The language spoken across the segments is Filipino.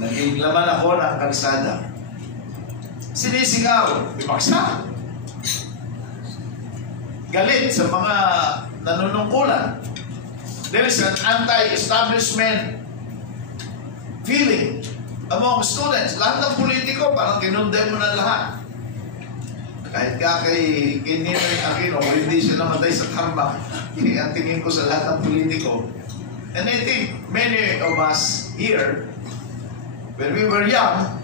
Naging laman ako ng kalsada. Sinisigaw, ipaksa. Galit sa mga nanunungkulan. There is an anti-establishment feeling among students. Lahat ng politiko, parang kinundem mo na lahat. Kahit ka kay Ninoy Aquino, kung hindi siya namatay sa karma, ang tingin ko sa lahat ng politiko. And I think many of us here, when we were young,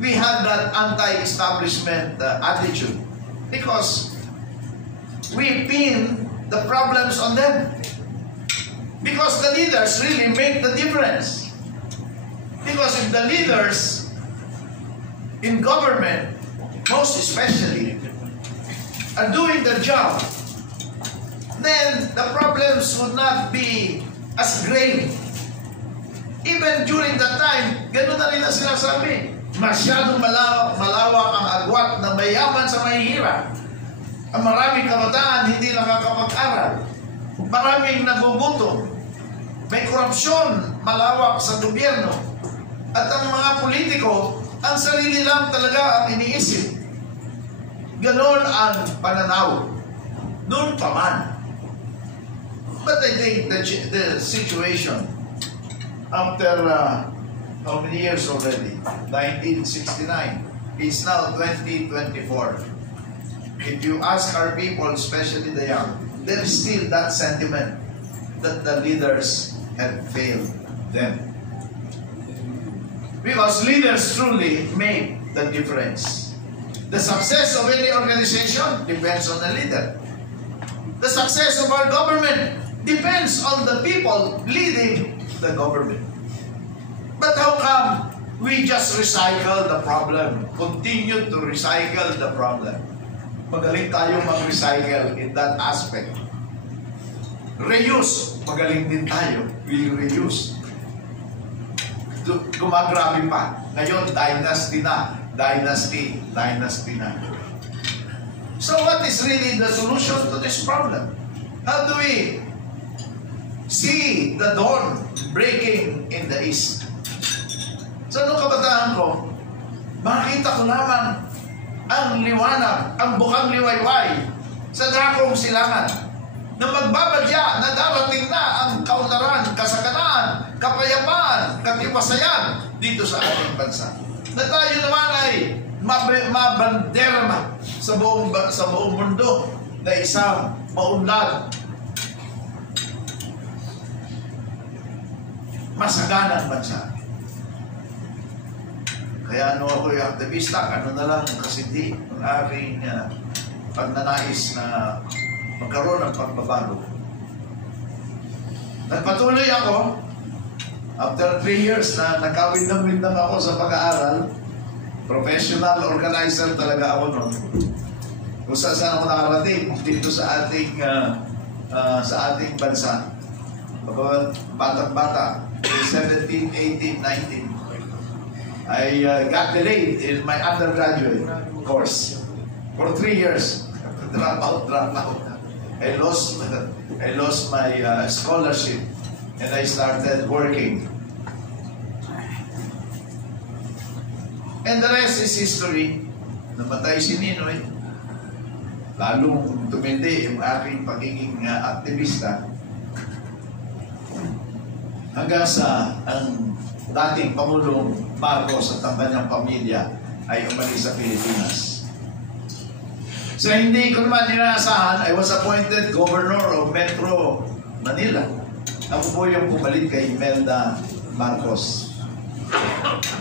we had that anti-establishment attitude because we pin the problems on them. Because the leaders really make the difference. Because if the leaders in government, most especially, are doing their job, then the problems would not be as grave. Even during that time, gano'n na nila sinasabi. Masyadong malawak ang agwat na mayaman sa mahihirap. Ang maraming kabataan hindi nakakapag-aral. Maraming nagugutom. May korupsyon malawak sa gobyerno. At ang mga politiko, ang sarili lang talaga ang iniisip. Ganon ang pananaw. Noon pa man. But I think the situation after how many years already? 1969. It's now 2024. If you ask our people, especially the young, there is still that sentiment that the leaders have failed them. Because leaders truly make the difference. The success of any organization depends on the leader. The success of our government depends on the people leading the government. But how come we just recycle the problem? Continue to recycle the problem. Magaling tayo mag-recycle in that aspect. Reuse. Magaling din tayo. We reuse. Gumagrabe pa. Ngayon, dynasty na. Dynasty na. So what is really the solution to this problem? How do we see the dawn breaking in the east? So nung kabataan ko, makita ko lamang ang liwanag, ang bukang liwayway sa dakong silangan na magbabadya na darating na ang kaunlaran, kasaganaan, kapayapaan, katiwasayan dito sa ating bansa. Na tayo naman ay mabanderma sa buong mundo na isang maunlad, masaganang bansa. Kaya ano ako yung aktivista, ano na lang kasindi ng aking pagnanais na magkaroon ng pagbabago. Nagpatuloy ako, after 3 years na nakawindang-windang ako sa pag-aaral, professional organizer talaga ako noon. Kung saan ako nakarating dito sa ating bansa. Batang-bata, 17, 18, 19. I got delayed in my undergraduate course for 3 years. Drop out. I lost my scholarship and I started working. And the rest is history. Namatay si Ninoy. Lalong tumindi yung aking pagiging aktivista. Hanggang sa ang dating Pangulong Marcos at ang kanyang pamilya ay umalis sa Pilipinas. So hindi ko naman inaasahan, I was appointed Governor of Metro Manila. Ako po yung pumalit kay Imelda Marcos.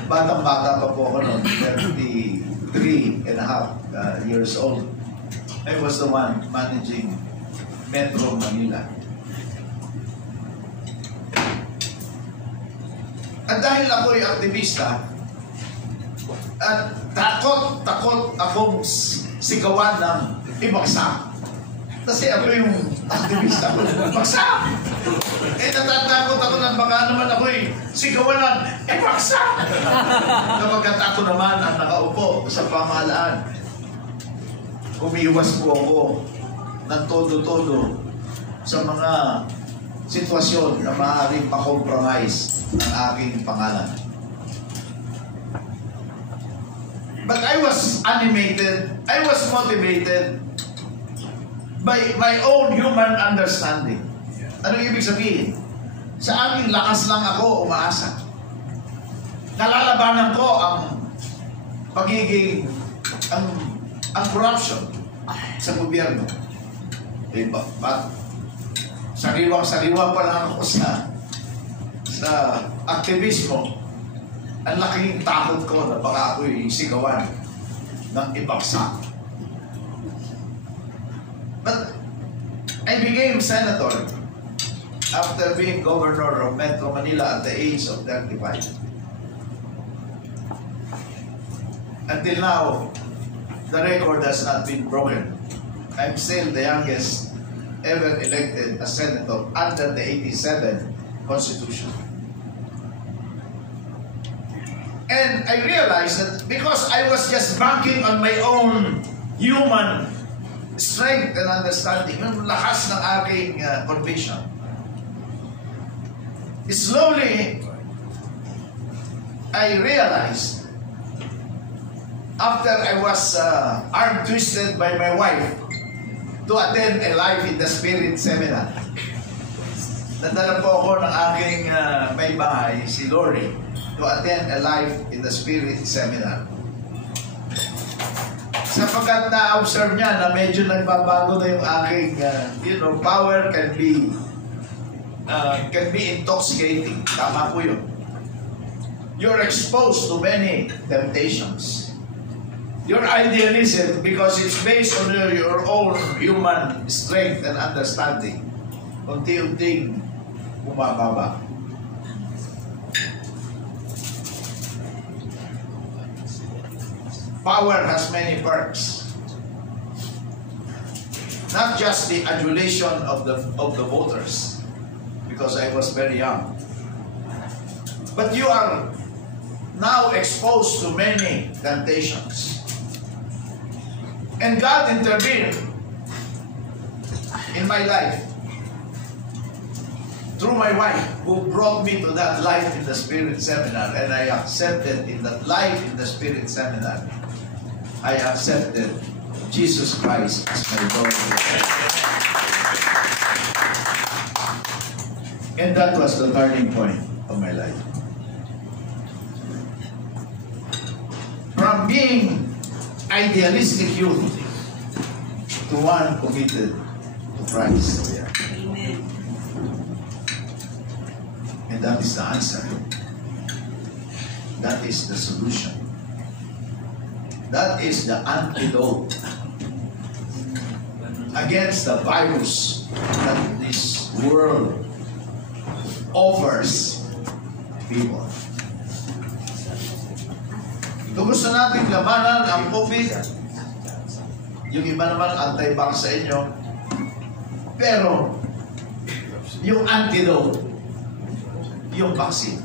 Batang-bata pa po ako noon, 33 and a half years old. I was the one managing Metro Manila. At dahil ako'y aktivista, at takot akong sigawan ng ibagsak. Kasi ako yung aktivista ko, ibagsak! Natatakot ako na baka naman ako'y sigawan ng ibagsak! Kapagkat ako naman ang nakaupo sa pamahalaan, umiiwas po ako ng todo-todo sa mga sitwasyon na maaaring makompromise ng aking pangalan. But I was animated, I was motivated by my own human understanding. Anong ibig sabihin? Sa aking lakas lang ako umaasa. Nalalabanan ko ang pagiging, ang corruption sa gobyerno. Diba? But sariwang-sariwa pa lang ako sa aktivismo. Ang laking takot ko na baka ako'y sigawan ng ibagsak. But I became senator after being governor of Metro Manila at the age of 35. Until now, the record has not been broken. I'm still the youngest ever elected as senator under the 87 Constitution. And I realized that because I was just banking on my own human strength and understanding, yung lakas ng aking conviction, slowly, I realized, after I was arm twisted by my wife to attend a Life in the Spirit seminar, nadala po ako ng aking may bahay, si Lori, to attend a Life in the Spirit seminar. Sapagkat na-observe niya na medyo nagbabago na yung aking, power can be intoxicating. Tama po yun. You're exposed to many temptations. Your idealism, because it's based on your own human strength and understanding, unti-unting bumababa. Power has many perks. Not just the adulation of the voters, because I was very young. But you are now exposed to many temptations. And God intervened in my life through my wife, who brought me to that Life in the Spirit seminar, and I accepted in that Life in the Spirit seminar, I accepted Jesus Christ as my Lord. And that was the turning point of my life. From being idealistic youth to one committed to Christ. Amen. And that is the answer. That is the solution. That is the antidote against the virus that this world offers people. Kung gusto natin labanan ang COVID, yung iba naman anti-vax sa inyo, pero yung antidote, yung vaccine.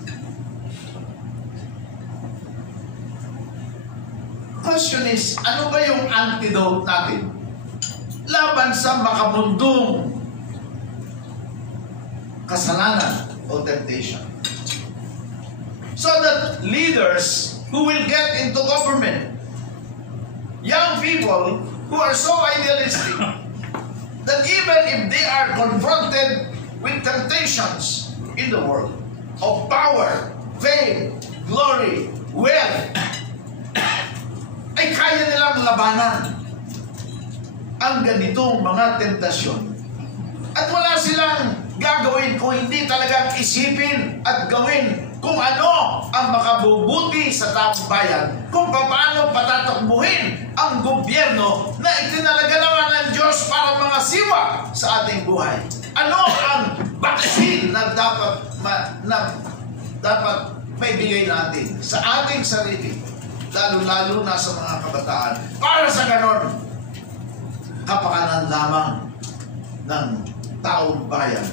Question is, ano ba yung antidote natin laban sa makamundong kasalanan o temptation? So that leaders who will get into government, young people who are so idealistic, that even if they are confronted with temptations in the world of power, fame, glory, wealth, ay kaya nilang labanan ang ganitong mga tentasyon. At wala silang gagawin kung hindi talagang isipin at gawin kung ano ang makabubuti sa taong bayan, kung paano patatakbuhin ang gobyerno na itinalaga naman ng Diyos para mga siwa sa ating buhay. Ano ang vaccine na dapat maibigay natin sa ating sarili, lalo-lalo na sa mga kabataan, para sa ganon, kapakanan lamang ng taong bayan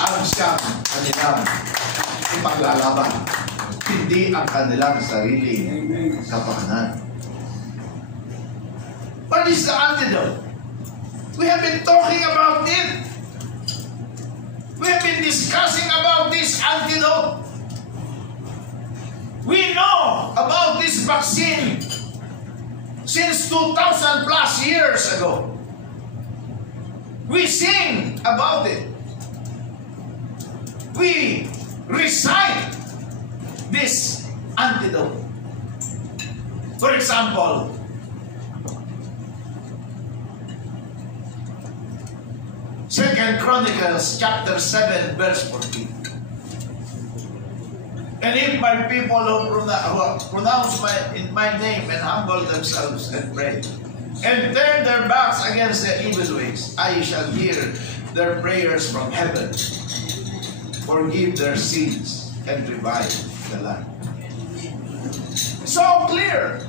ang siyang kanilang ipaglalaban, hindi ang kanilang sarili kapakanan. What is the antidote? We have been talking about it. We have been discussing about this antidote. We know about this this vaccine since 2,000 plus years ago. We sing about it. We recite this antidote. For example, Second Chronicles chapter 7 verse 14. And if my people who pronounce in my name and humble themselves and pray and turn their backs against their evil ways, I shall hear their prayers from heaven, forgive their sins, and revive the land. So clear.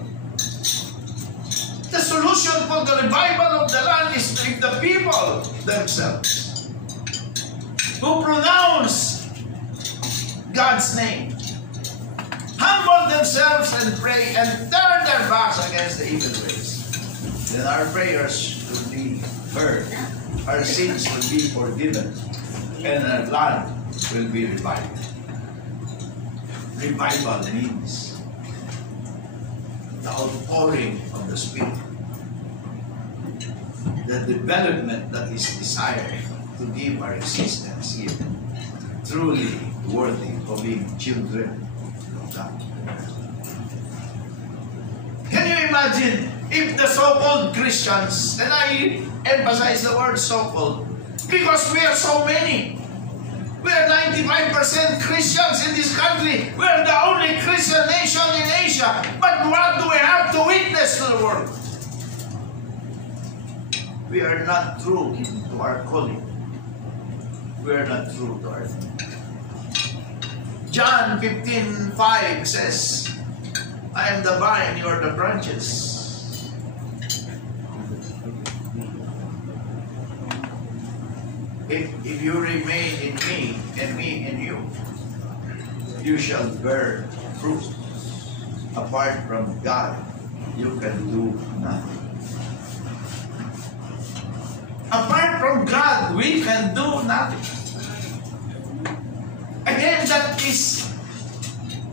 The solution for the revival of the land is if the people themselves who pronounce God's name humble themselves and pray and turn their backs against the evil ways, then our prayers will be heard, our sins will be forgiven, and our land will be revived. Revival means the outpouring of the Spirit, the development that is desired to give our existence here truly worthy of being children of God. Can you imagine if the so-called Christians, and I emphasize the word so-called because we are so many, we are 95% Christians in this country. We are the only Christian nation in Asia. But what do we have to witness to the world? We are not true to our calling. We are not true to our thing. John 15:5 says, I am the vine, you are the branches. If you remain in me and me in you, you shall bear fruit. Apart from God, you can do nothing. Apart from God, we can do nothing. Again, that is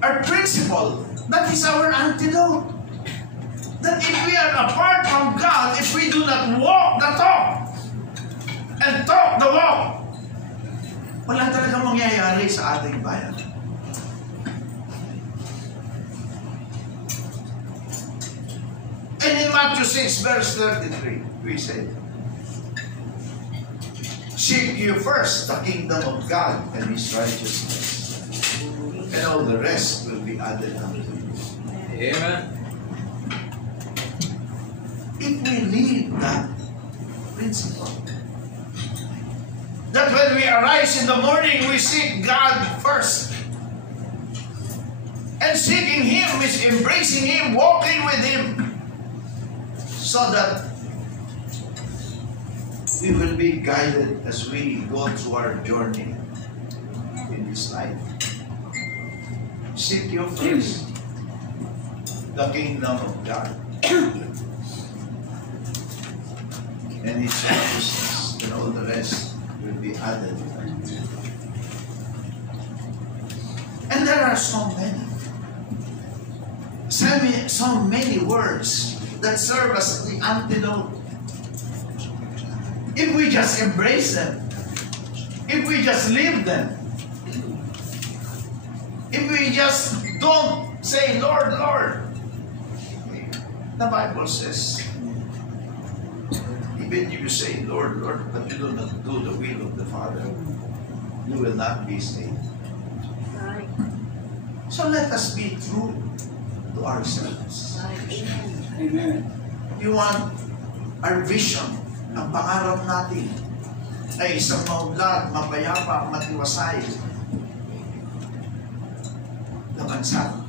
our principle. That is our antidote. That if we are apart from God, if we do not walk the talk, and talk the walk, wala talagang mangyayari sa ating bayan. And in Matthew 6 verse 33, we say, seek you first the kingdom of God and His righteousness, and all the rest will be added unto you. Amen. If we lead that principle, that when we arise in the morning, we seek God first. And seeking Him is embracing Him, walking with Him, so that we will be guided as we go through our journey in this life. Seek you first the kingdom of God and His righteousness, and all the rest will be added. And there are so many words that serve as the antidote. If we just embrace them, if we just live them, if we just don't say, Lord, Lord, the Bible says, even if you say, Lord, Lord, but you do not do the will of the Father, you will not be saved. Right. So let us be true to ourselves. Amen. We want our vision, ang pangarap natin ay isang maunlad, mapayapa, matiwasay na bansa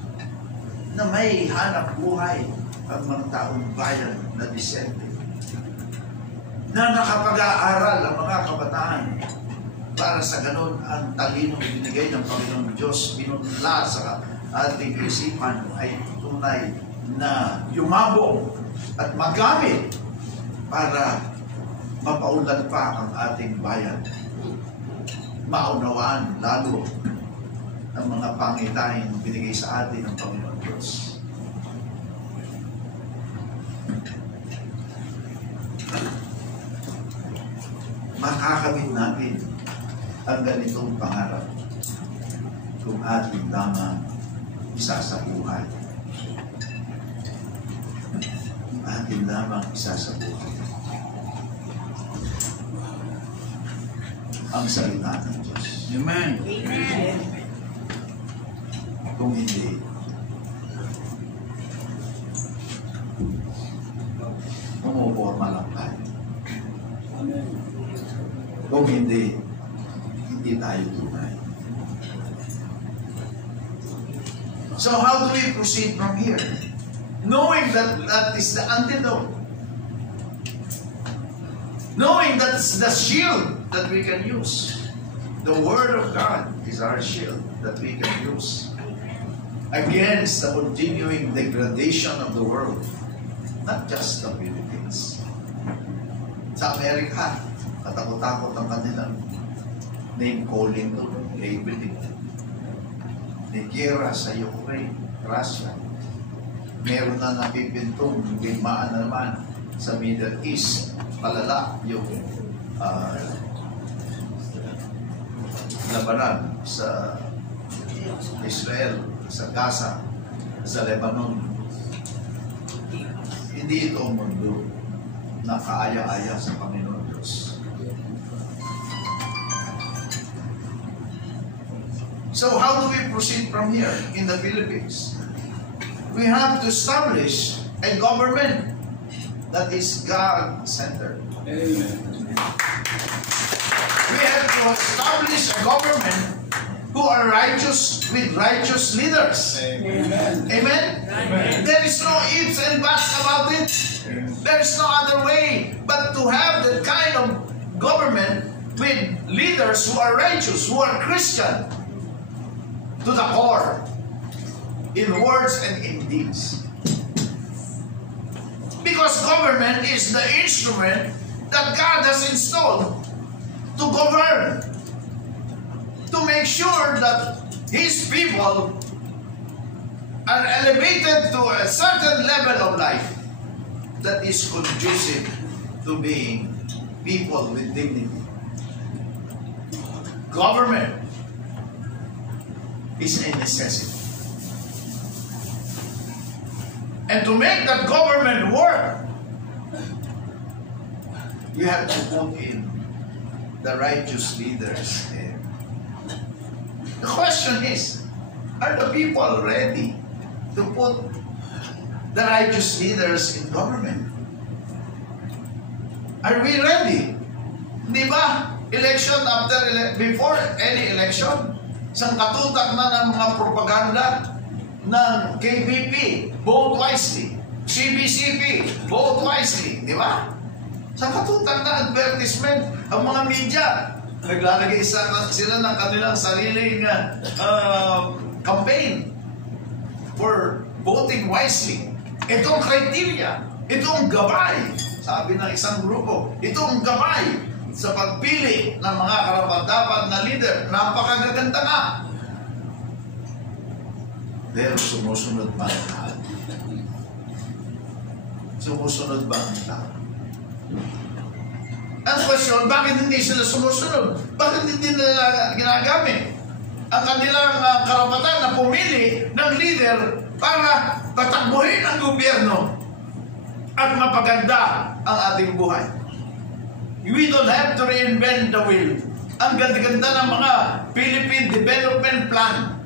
na may hanap buhay ang mga taong bayan na disente, na nakapag-aaral ang mga kabataan para sa ganon ang talinong binigay ng Panginoong Diyos, pinunla sa ating isipan ay tunay na yumabong at magamit para mapaunlad pa ang ating bayan. Maunawaan lalo ang mga pangitahing binigay sa atin ng Panginoon Diyos. Makakamit natin ang ganitong pangarap kung ating lamang isasabuhay. Ating lamang isasabuhay ang salita ng Diyos. Amen. Amen. Kung hindi, umuporma lang tayo. Amen. Kung hindi, hindi tayo tunay. So how do we proceed from here? Knowing that that is the antidote. Knowing that's the shield that we can use. The Word of God is our shield that we can use against the continuing degradation of the world. Not just the Philippines. Sa Amerika, katakot-takot ang kanilang name-calling to labeling. Nagkira sa Ukraine, Russia. Meron na napipintong digmaan na naman sa Middle East. Palala yung labanan sa Israel, sa Gaza, sa Lebanon. Hindi ito ang mundo na kaaya-aya sa Panginoon Diyos. So how do we proceed from here in the Philippines? We have to establish a government that is God-centered. Amen. We have to establish a government who are righteous with righteous leaders. Amen. Amen? Amen. There is no ifs and buts about it. There is no other way but to have that kind of government with leaders who are righteous, who are Christian to the core, in words and in deeds. Because government is the instrument that God has installed to govern, to make sure that His people are elevated to a certain level of life that is conducive to being people with dignity. Government is a necessity. And to make that government work, you have to put in the righteous leaders there. The question is, are the people ready to put the righteous leaders in government? Are we ready? Di ba? Election before any election, isang katutak na ng mga propaganda ng KBP, vote wisely. CBCP, vote wisely. Di ba? Sa katutak na advertisement, ang mga media, naglalagay sila ng kanilang sariling campaign for voting wisely. Itong criteria, itong gabay, sabi ng isang grupo, itong gabay sa pagpili ng mga karapat-dapat na leader, napakagaganda nga. Pero sumusunod ba ang tao? Sumusunod ba ang tao? Ang question, bakit hindi sila sumusunod? Bakit hindi nila ginagamit ang kanilang karapatan na pumili ng leader para patakbuhin ang gobyerno at mapaganda ang ating buhay? We don't have to reinvent the wheel. Ang ganda-ganda ng mga Philippine Development Plan.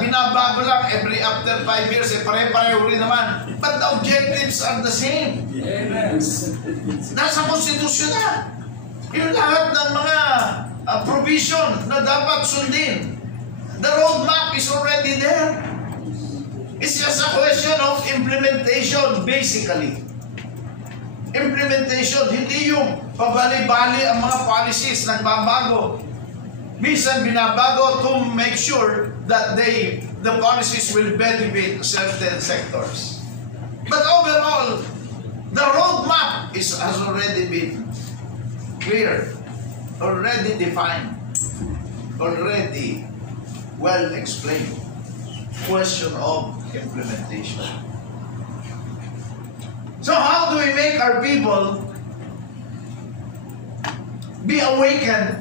Binabago lang after 5 years, pare-pareho rin naman. But the objectives are the same. Amen. Nasa konstitusyon na. Yung lahat ng mga provision na dapat sundin. The roadmap is already there. It's just a question of implementation, basically. Implementation, hindi yung pabali-bali ang mga policies nagbabago. Minsan binabago to make sure that the policies will benefit certain sectors. But overall, the roadmap has already been clear, already defined, already well explained. Question of implementation. So how do we make our people be awakened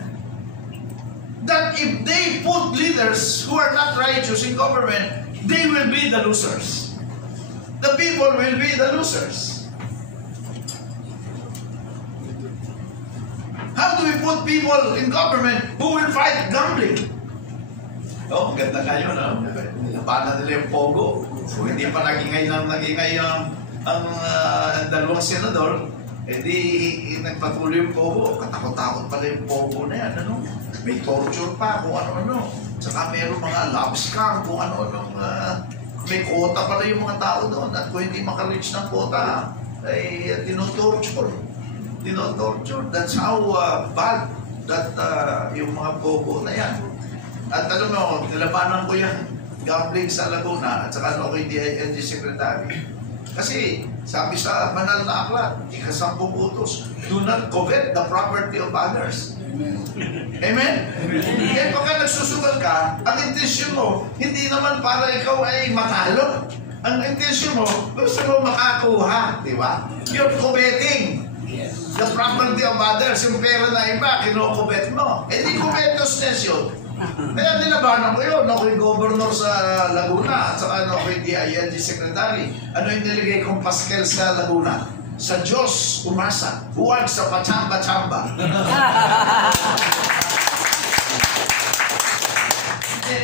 that if they put leaders who are not righteous in government, they will be the losers. The people will be the losers. How do we put people in government who will fight gambling? Oh, maganda kayo, no? Labanan nila yung pogo. So, hindi pa nagingay ang dalawang senador, di nagpatuloy yung pogo. Katakot-takot pala yung pogo na yan, ano? May torture pa, kung ano-ano. Saka mayroong mga love scam, kung ano-ano. May quota pala yung mga tao doon. At kung hindi makareach ng quota, ay tinotorture. That's how bad that yung mga pogo na yan. At alam mo, nilabanan ko yan, gambling sa Laguna, at saka ako yung DILG Secretary. Kasi, sabi sa banal na aklat, ika-10 utos, do not covet the property of others. Amen? Kaya pagka nagsusugal ka, ang intensyon mo, hindi naman para ikaw ay matalo. Ang intensyon mo, gusto mo makakuha, di ba? You're coveting the property of others. Yung pera na iba, kinokobet mo. Eh di covetousness yun. Kaya nilabanan ko yun. Ako yung governor sa Laguna, at saka ako yung DILG Secretary. Ano yung niligay kong paskel sa Laguna? Sa Diyos umasa, huwag sa pachamba-chamba.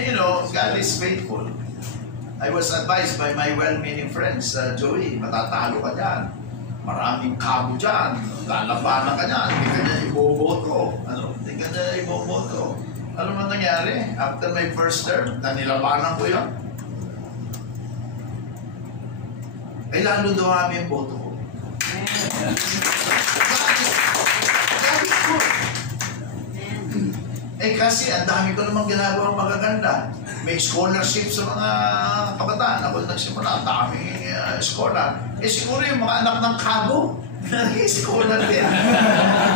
You know, God is faithful. I was advised by my well-meaning friends, Joey, matatalo ka dyan. Maraming kabo dyan. Lalabanan ka dyan. Hindi ka niya iboboto. Hindi ka niya iboboto. Alam mo nangyari? After my first term, nanilabanan ko yun. Ay lalo dumami ang boto ko. That is good. Eh kasi ang dami ko namang ginagawang magaganda. May scholarship sa mga kabataan. Ako nagsimula, ang daming scholar. Eh siguro yung mga anak ng Cabo, scholar din.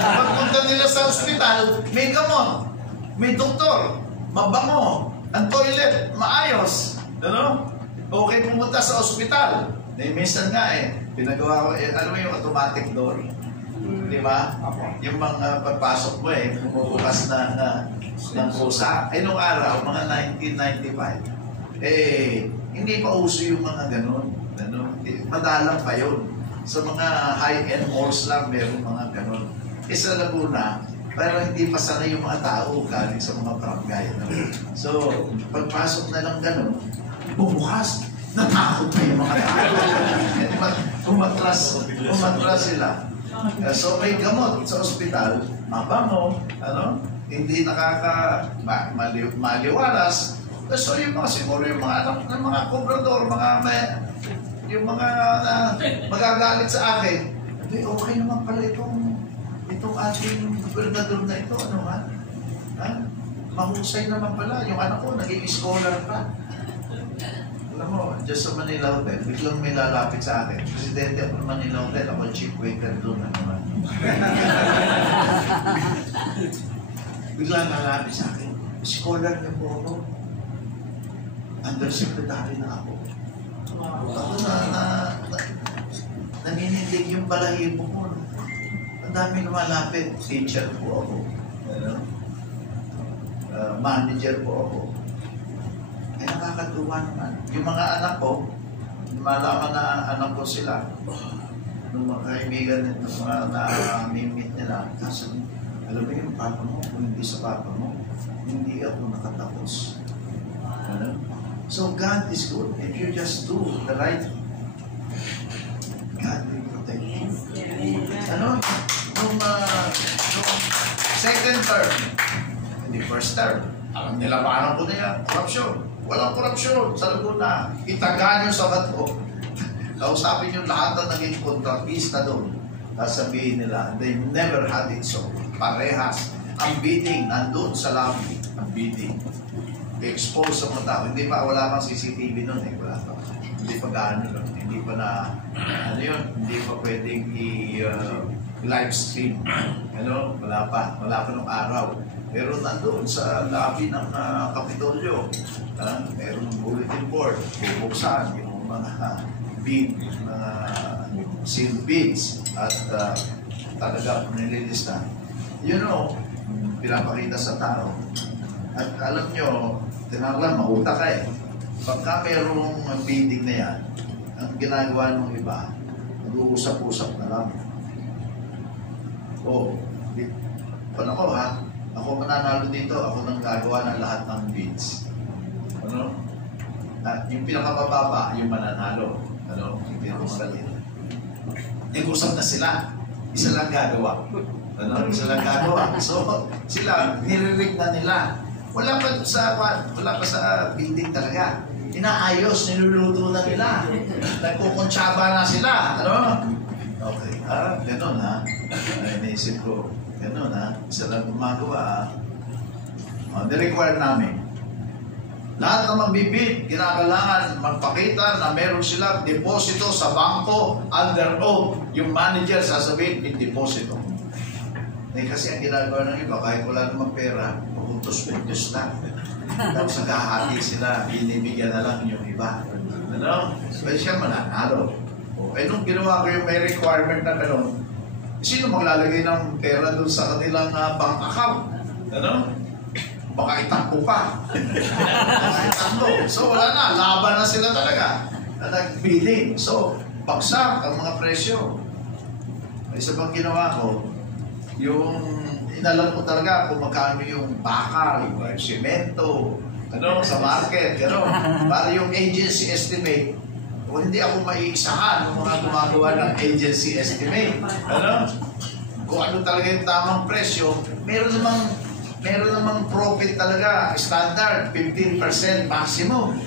Pagpunta nila sa ospital, may gamot, may doktor, mabango, ang toilet, maayos. Ano? Okay pumunta sa ospital. Eh, minsan nga pinagawa ko, alam mo yung automatic door? Di ba? Yung mga pagpasok mo bumubukas ng kusa. Nung araw, mga 1995, hindi pa uso yung mga ganun. Madalang pa yun. Sa mga high-end malls lang, meron mga ganun. Sa Laguna, pero hindi pa sanay yung mga tao galing sa mga barangay. So, pagpasok na lang ganun, bumukas, natakot pa yung mga tao. Umatras sila. So may gamot sa ospital, mabango, hindi maliwalas. So yung mga siguro yung mga anak ng mga kobrador, yung mga magagalit sa akin, okay naman pala itong ating gobernador na ito, mahusay naman pala. Yung anak ko, naging scholar pa. Alam mo, just sa Manila Hotel, biglang may lalapit sa akin. Presidente ako ng Manila Hotel, ako chief waiter doon. Biglang lalapit sa akin, scholar niyo po ako. Undersecretary na ako. Ako naninindig yung balahibo ko. Ang dami lumalapit. Teacher po ako. Manager po ako. Ay nakakatuwa naman. Yung mga anak ko, malaman na anak ko sila. Nung mga kaibigan, nung mga na-meet nila, kasi alam mo yung papa mo, kung hindi sa papa mo, hindi ako nakatapos. So God is good. If you just do the right, God will protect you. Nung second term, hindi first term, alam nila paano ko na yan, korupsyon. Walang korupsyon sa Laguna. Itaga nyo sa bato. Kausapin nyo lahat na naging kontratista doon. Sasabihin nila, they never had it so. Parehas. Ang bidding, nandun sa lobby. Ang bidding. I-expose sa mga tao. Hindi pa, wala pang CCTV noon eh. Wala pa. Hindi pa gaano nun. Hindi pa na, hindi pa pwedeng i-live stream. Wala pa. Wala pa nung araw. Pero nandun sa lobby ng Kapitolyo, meron bulletin board, bubuksan yung mga bid, mga sealed bids at talaga nililista. Pinapakita sa tao. At alam nyo, tinaklan, makuta ka eh. Pagka mayroong bidding na yan, ang ginagawa ng iba, nag-uusap-usap na lang. Ako ha, ako mananalo dito, ako nang gagawa ng lahat ng bids. At yung pinakamababa, yung mananalo. Yung pinakamadali. Nag-usap na sila, isa lang gagawa. Isa lang gagawa. So, sila, niririg na nila. Wala pa sa bidding talaga. Inaayos, niluluto na nila. Nagkukuntsaba na sila. Okay. Ganun ha. Naisip ko, ganun ha. Isa lang gumagawa ha. Ni-require namin. Lahat ng magbibid, kinakailangan magpakita na meron silang deposito sa bangko under oath. Yung manager sasabihin, may deposito. Kasi ang ginagawa ng iba, kahit wala namang pera, pupuntos-puntos lang. Tapos nagkahati sila, binibigyan na lang yung iba. Pwede siya mananalo. Nung ginawa ko yung may requirement na gano'n, sino maglalagay ng pera doon sa kanilang bank account? Baka itakbo pa. So wala na, laban na sila talaga. Nag-bidding. So, bagsak ang mga presyo. Isa pang ginawa ko, yung inalam ko talaga kung magkano yung bakal, yung semento, sa market, para yung agency estimate, kung hindi ako maiisahan ng mga gumagawa ng agency estimate, kung ano talaga yung tamang presyo, meron namang profit talaga, standard, 15% maximum.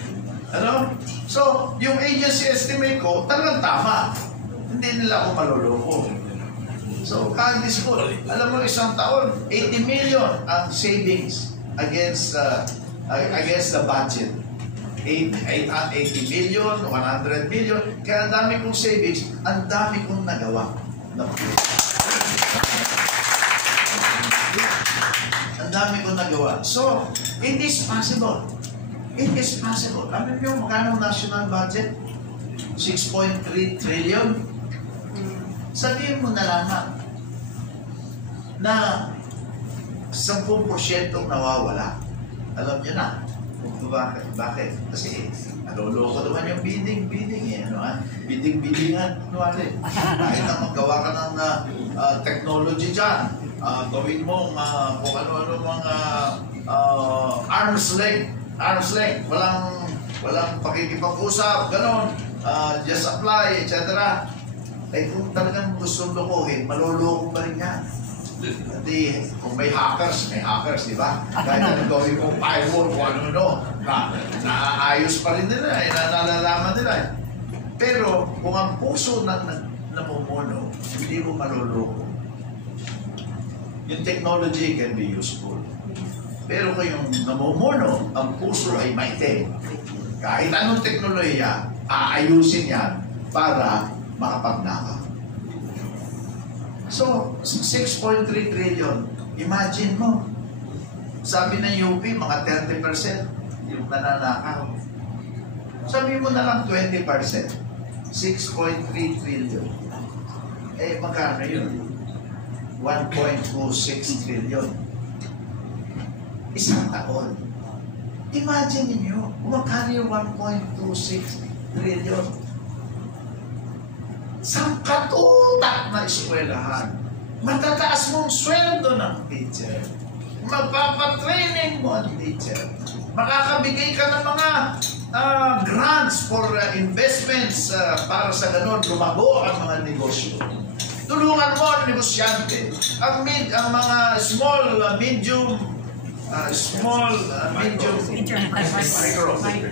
So, yung agency estimate ko, talagang tama. Hindi nila ako maluloko. So, Candice po, alam mo, isang taon, 80 million ang savings against the budget. 80 million, 100 million. Kaya ang dami kong savings, ang dami kong nagawa. Ang dami kong nagawa. So, it is possible. It is possible. Alam niyo, magkano national budget? 6.3 trillion. Sabihin mo na lamang na 10% nawawala. Alam niyo na kung bakit. Bakit? Kasi naloloko naman yung bidding eh. Bidding-biddingan. Kahit na magawa ka ng technology dyan, gawin mo kung ano-ano mga arm's length. Walang pakikipag-usap, gano'n. Just apply, etc. Kung talagang gusto lokohin, maloloko pa rin yan. At kung may hackers, di ba? Kahit na gawin mo firewall, kung ano-ano, naaayos pa rin nila, nalalaman nila. Pero kung ang puso namumuno, hindi mo maloloko. Yung technology can be useful. Pero kung yung namumuno, ang puso ay maitim. Kahit anong teknolohiya, aayusin yan para makapagnakaw. So, 6.3 trillion. Imagine mo. Sabi ng UP, mga 30% yung nananakaw. Sabi mo na lang 20%. 6.3 trillion. Magkano yun? 1.26 trillion. Isang taon. Imagine niyo, magkano yung 1.26 trillion? Sa katutak na eskwelahan, matataas mong sweldo ng teacher, magpapatraining mo ang teacher, makakabigay ka ng mga grants for investments para sa ganun, lumago ang mga negosyo. Tulungan mo ang negosyante, ang mga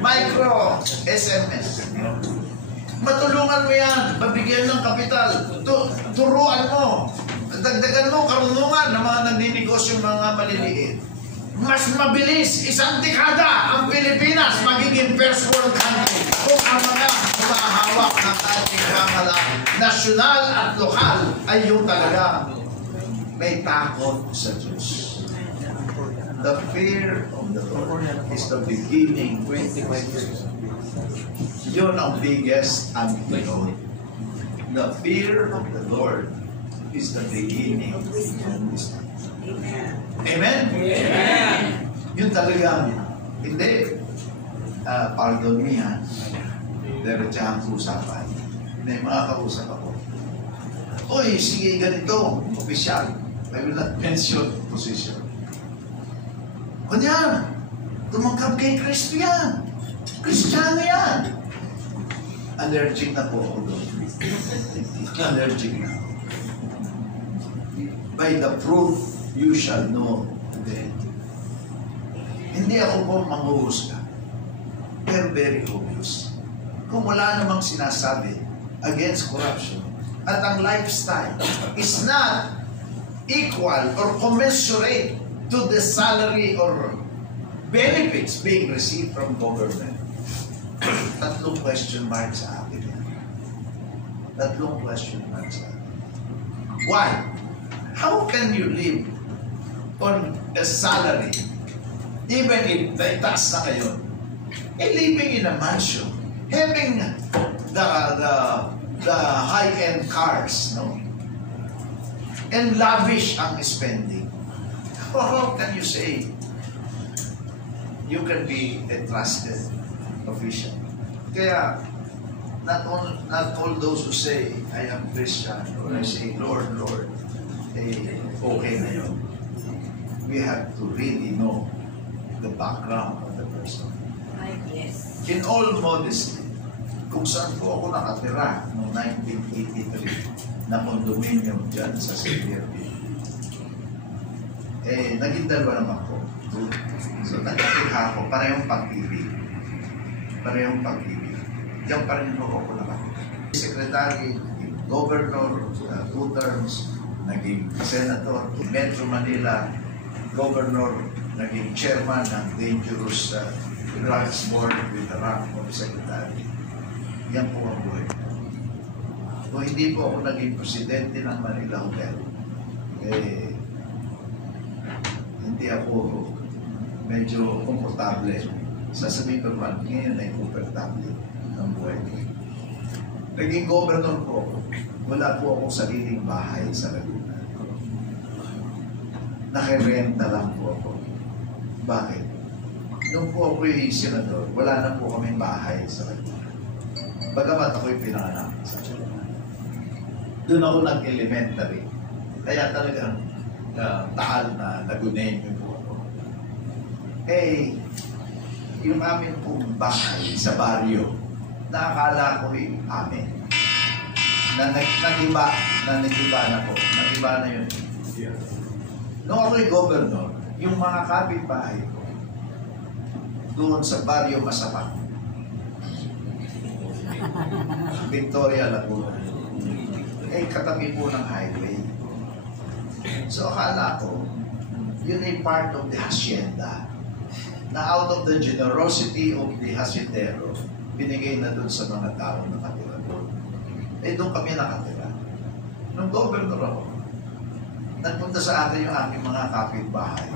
micro, SMS. Matulungan mo yan, mabigyan ng kapital, turuan mo, dagdagan mo karunungan ng mga nagninegosyo mga maliliit. Mas mabilis, isang dekada ang Pilipinas magiging first world country kung ang mga humahawak ng ating pamahalaan, nasyonal at lokal, ay yung talaga may takot sa Diyos. The fear of the Lord is the beginning. Yun ang biggest antidote. The fear of the Lord is the beginning of wisdom. Amen? Amen. Yun talaga. Hindi. Pardon me ha. Diretsahan ko usapan. May mga kausap ako. Uy, sige ganito. Official. I will not mention position. Kanya, tumangkap kay Kristo yan. Kristiyano yan. Allergic na po ako doon. Allergic na. By the fruit, you shall know them. Hindi ako po manghuhusga. Pero very obvious. Kung wala namang sinasabi against corruption, at ang lifestyle is not equal or commensurate to the salary or benefits being received from government. Tatlong question mark sa akin yan. Tatlong question mark sa akin. Why? How can you live on a salary even if taas na ngayon? Living in a mansion, having the high-end cars, no? And lavish ang spending. How can you say you can be a trusted official? Kaya, not all those who say, I am Christian, or I say, Lord, Lord, okay na yun. We have to really know the background of the person. Yes. In all modesty, kung saan po ako nakatira noong 1983 na condominium dyan sa CBRP, naging dalawa naman po. So, nagkakita ako, parehong pag-ibig. Parehong pag-ibig. Diyan pa rin ako nakatira. Secretary, naging governor, 2 terms, naging senator, Metro Manila, governor, naging chairman ng dangerous drugs board with the rank of secretary. Yan po ang buhay. Kung hindi po ako naging presidente ng Manila Hotel, hindi ako medyo komportable. Sasabihin ko naman, ngayon ay komportable ng buhay ko. Naging governor po ako. Wala po akong sariling bahay sa Laguna. Nakirenta lang po ako. Bakit? Nung po ako'y senador, wala na po kaming bahay sa Laguna. Bagamat ako'y pinanganak sa Laguna. Doon ako nag-elementary. Kaya talagang taal na Lagunenyo po ako. Yung amin pong bahay sa baryo, nakakala ko'y amin. Nag-iba na po. Nag-iba na yun. Nung ako'y governor, yung mga kapitbahay ko, doon sa baryo Masapak, Victoria, Laguna, katabi po ng highway. So akala ko, yun ay part of the hacienda, na out of the generosity of the haciendero, binigay na doon sa mga taong nakatira doon. Doon kami nakatira. Nung governor ako, nagpunta sa akin yung aming mga kapitbahay.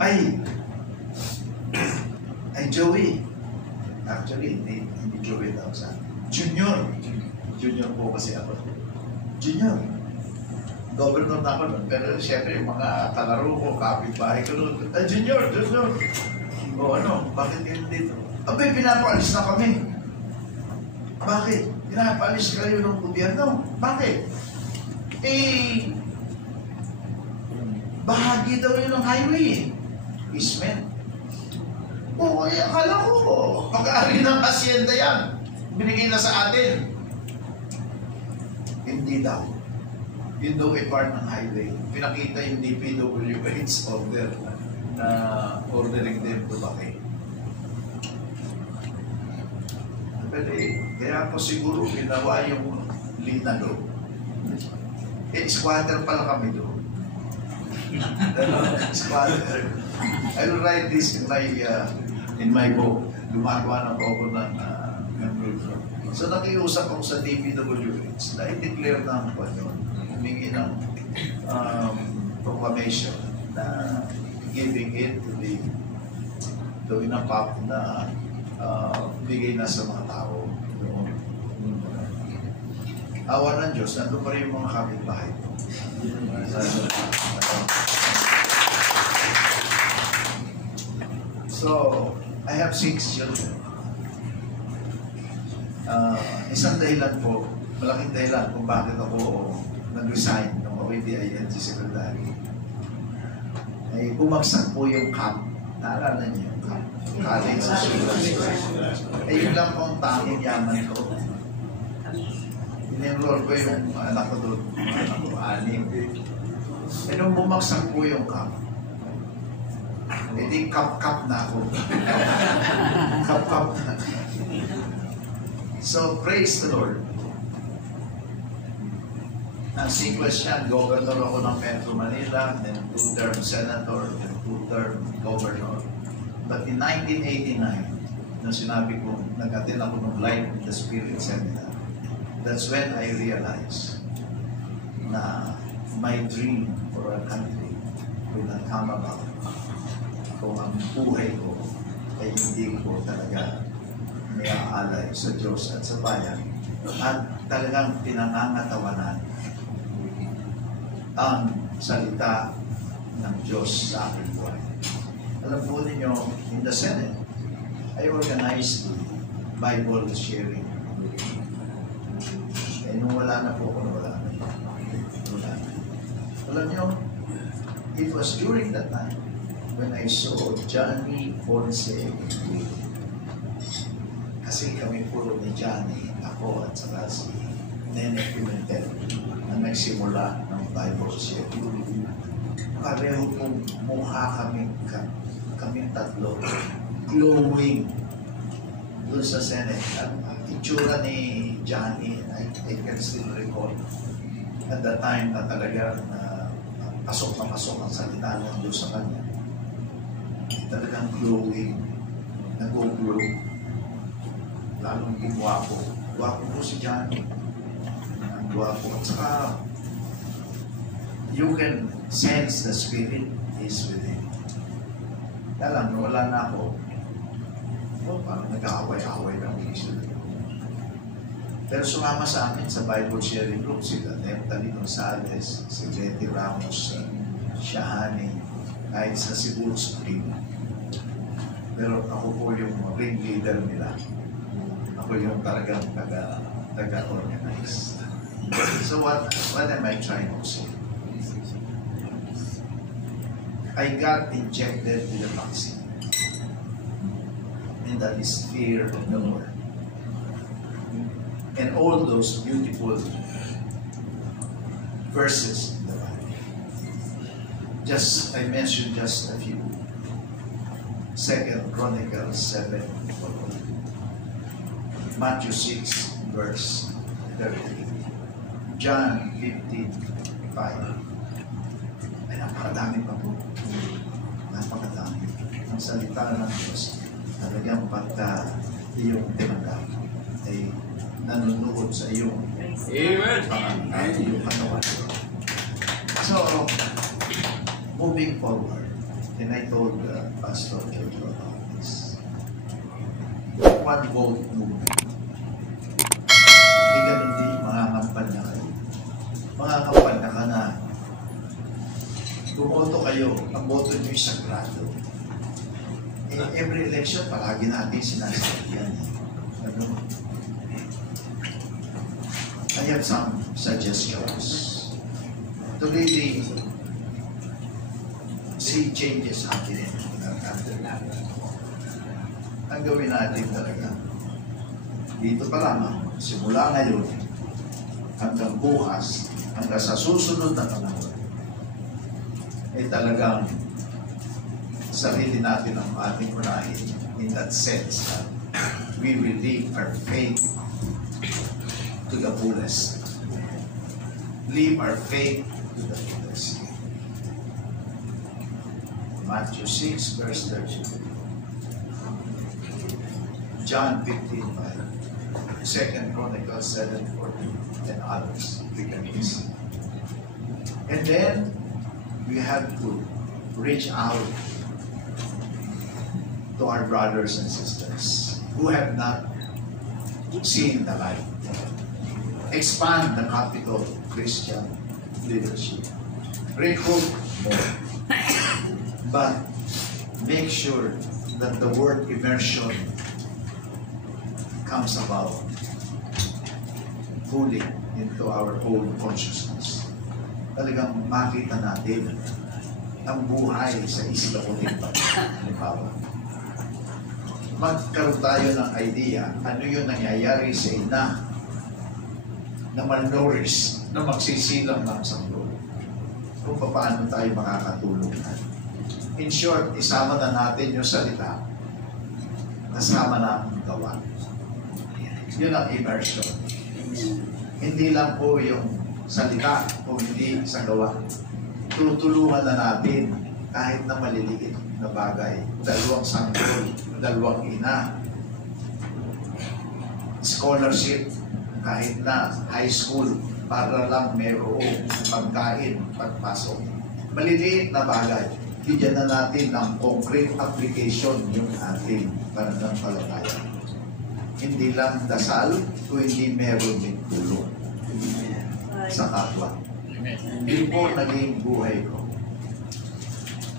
Ay Joey. Actually, hindi Joey daw sa akin. Junior. Junior po kasi ako. Junior. Governor na ako nun. Pero siyempre, yung mga kalaro ko, kapitbahay ko nun. Junior. O ano, bakit yun dito? Abay, pinapaalis na kami. Bakit? Pinapaalis kayo ng gobyerno. Bakit? Bahagi daw yun ng highway. Easement. Oo, akala ko, pag-aari ng hacienda yan. Binigay na sa atin. Hindi daw. Yun daw ay part ng highway. Pinakita yung DPWH order na ordering them to vacate. Pero kaya po siguro ginawa yung linalo. Squatter pala kami doon. Squatter. I will write this in my book. Lumagawa na po ako ng so nakiusap ako sa DPWH na i-declare na ang yun. Humingi ng proclamation na giving it to the winapap na bigay na sa mga tao. Awa ng Diyos, nandun pa rin yung mga kapitbahay ko. So, I have 6 children. Isang dahilan po, malaking dahilan kung bakit ako nag-resign ng OADINT Secretary ay bumagsak po yung CAP. Naalala niyo yung CAP? College Assurance. Yun lang pong tanging yaman ko. In-enroll ko yung anak ko doon, anak ko, 6. Nung bumagsak po yung CAP, hindi kap-kap na ako. Kap-kap na. So, praise the Lord. Ang sequence niyan, governor ako ng Metro Manila, then 2-term senator, then 2-term governor. But in 1989, nung sinabi ko, nag-attend ako ng Life in the Spirit seminar, that's when I realized na my dream for a country will not come about kung ang buhay ko ay hindi ko talaga may aalay sa Diyos at sa bayan at talagang pinangangatawanan ang salita ng Diyos sa aking buhay. Alam po ninyo, in the Senate, I organized the Bible sharing. Nung wala na po ako, wala na. Alam nyo, it was during that time when I saw Johnny Ponce. Kasi kami puro ni Johnny, ako at saka si Nene Pimentel na nagsimula ng Bible sharing. Pareho pong mukha kami tatlo, glowing doon sa Senate. Ang itsura ni Johnny, I can still recall at that time na talaga pasok ang salita ng Diyos sa kanya. Talagang glowing, nag-glow. Lalong gwapo. Gwapo po si Johnny. Ang gwapo. At saka, you can sense the Spirit is within. Kaya lang, wala na ako. Parang nag-aaway-aaway lang isip. Pero sumama sa amin sa Bible sharing group sila, Neptali Gonzales, si Betty Ramos, Shahani, kahit sa Cebu Supreme. Pero ako po yung ring leader nila. Ako yung talagang taga-organize. So what am I trying to say? I got injected with a vaccine. And that is fear of the Lord. And all those beautiful verses in the Bible. I mentioned just a few. 2 Chronicles 7, Matthew 6, verse 33. John 15, 5. Ay, napakadami pa po. Napakadami. Ang salita ng Diyos, talagang pagka iyong tinanggap, ay nanunood sa iyong katawan. So, moving forward, and I told Pastor Jojo about this. One vote movement. Hindi ganun din, makakampanya kayo. Makakampanya ka na. Bumoto kayo, ang boto nyo ay sagrado. Every election, palagi natin sinasabi yan. I have some suggestions to really see changes happening in our country. Ang gawin natin talaga, dito pa lamang, simula ngayon, hanggang bukas, hanggang sa susunod na panahon, ay talagang sarili natin ang ating unahin in that sense that we will live our faith to the fullest. Live our faith to the fullest. Matthew 6, verse 32. John 15, 5. 2 Chronicles 7, 14. And others. We can listen. And then, we have to reach out to our brothers and sisters who have not seen the light. Expand the capital Christian leadership. Recruit more. But make sure that the word immersion comes about fully into our own consciousness. Talagang makita natin ang buhay sa Isla Cotabato. Halimbawa, magkaroon tayo ng idea ano yung nangyayari sa ina na malnourished, na magsisilang ng sanggol. Kung paano tayo makakatulong. In short, isama na natin yung salita, kasama na ang gawa. Yun ang immersion. Hindi lang po yung salita o hindi sa gawa. Tutulungan na natin kahit na maliliit na bagay. Dalawang sanggol, dalawang ina. Scholarship, kahit na high school, para lang mayroong pagkain, pagpasok. Maliliit na bagay. Bigyan na natin ng concrete application yung ating pananampalataya. Hindi lang dasal, kung hindi meron din tulong sa kapwa. Hindi po naging buhay ko.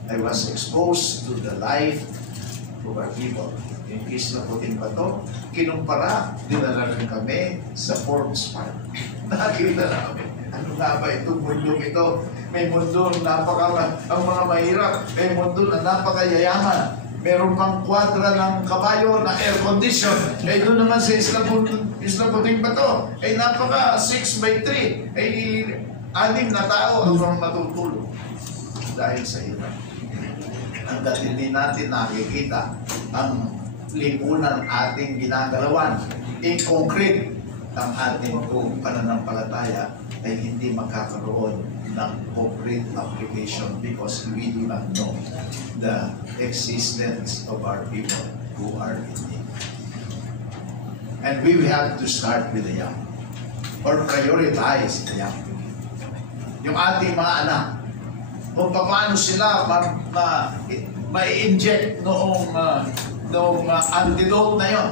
I was exposed to the life of our people. Yung Isla Cotabato, kinumpara, dinala rin kami sa Forbes Park. Nakakita namin, ano nga ba itong mundo ito? May mundo ang mga mahirap, may mundo na napakayayaman. Meron pang kwadra ng kabayo na air condition. Eh doon naman sa Isla Cotabato, eh napaka 6x3. Eh 6 na tao ang mga matutulog dahil sa hirap. Hanggat hindi natin nakikita ang lipunan ating ginagalawan in concrete ang ating pananampalataya ay hindi magkakaroon ng concrete application because we do not know the existence of our people who are in need. And we have to start with the young or prioritize the young. Yung ating mga anak, kung paano sila ma-inject noong antidote na yon.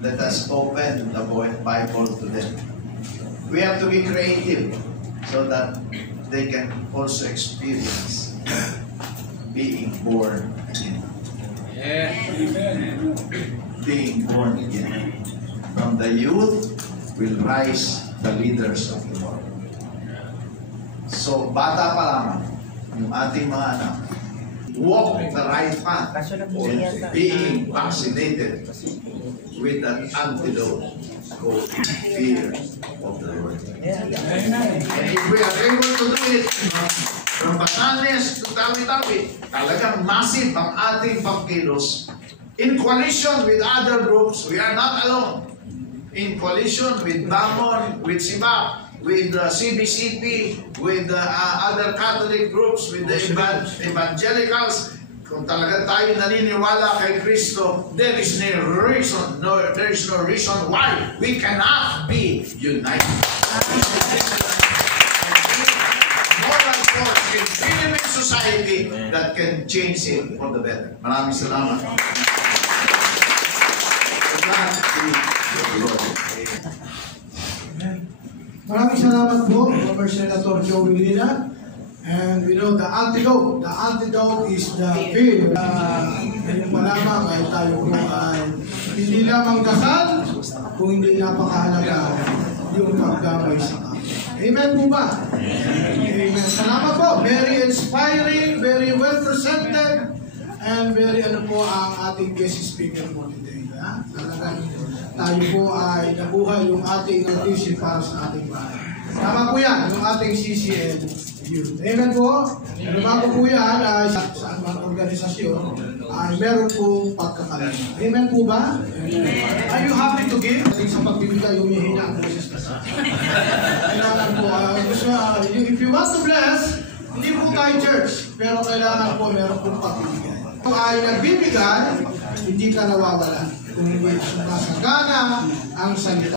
Let us open the Bible to them. We have to be creative so that they can also experience being born again. Yeah. Amen. Being born again. From the youth will rise the leaders of tomorrow. So, bata pa lamang, yung ating mga anak, walk the right path, being vaccinated with an antidote called fear of the Lord. And if we are able to do it, from Batanes to Tawi-Tawi, talagang massive ang ating pagkilos. In coalition with other groups, we are not alone. In coalition with Bamon, with Sibak, with CBCP, with other Catholic groups, with the evangelicals. Kung talaga tayo naniniwala kay Kristo, there is no reason why we cannot be united. Moral force in Philippine society that can change it for the better. Maraming salamat. Maraming salamat po, Former Senator Joe Vilina. And we know the antidote is the fear. Ngayon pa lamang ay tayo po ay hindi lamang dasal, kung hindi napakahalaga yung paggamay sa kapwa. Amen po ba? Amen. Salamat po. Very inspiring, very well presented, and very ang ating guest speaker po today. Talagang tayo po ay nabuhay yung ating vision para sa ating bahay. Tama po yan, yung ating CCL youth. Amen po. Ano bago po yan ay sa anumang organisasyon ay meron po pagkakalan. Amen po ba? Are you happy to give? Kasi sa pagbibigay, humihina ang boses kasi. Kailangan po, if you want to bless, hindi po tayo church, pero kailangan po meron po pagbibigay. Kung ay nagbibigay, hindi ka nawawala. Kung hindi sumasagana ang salita.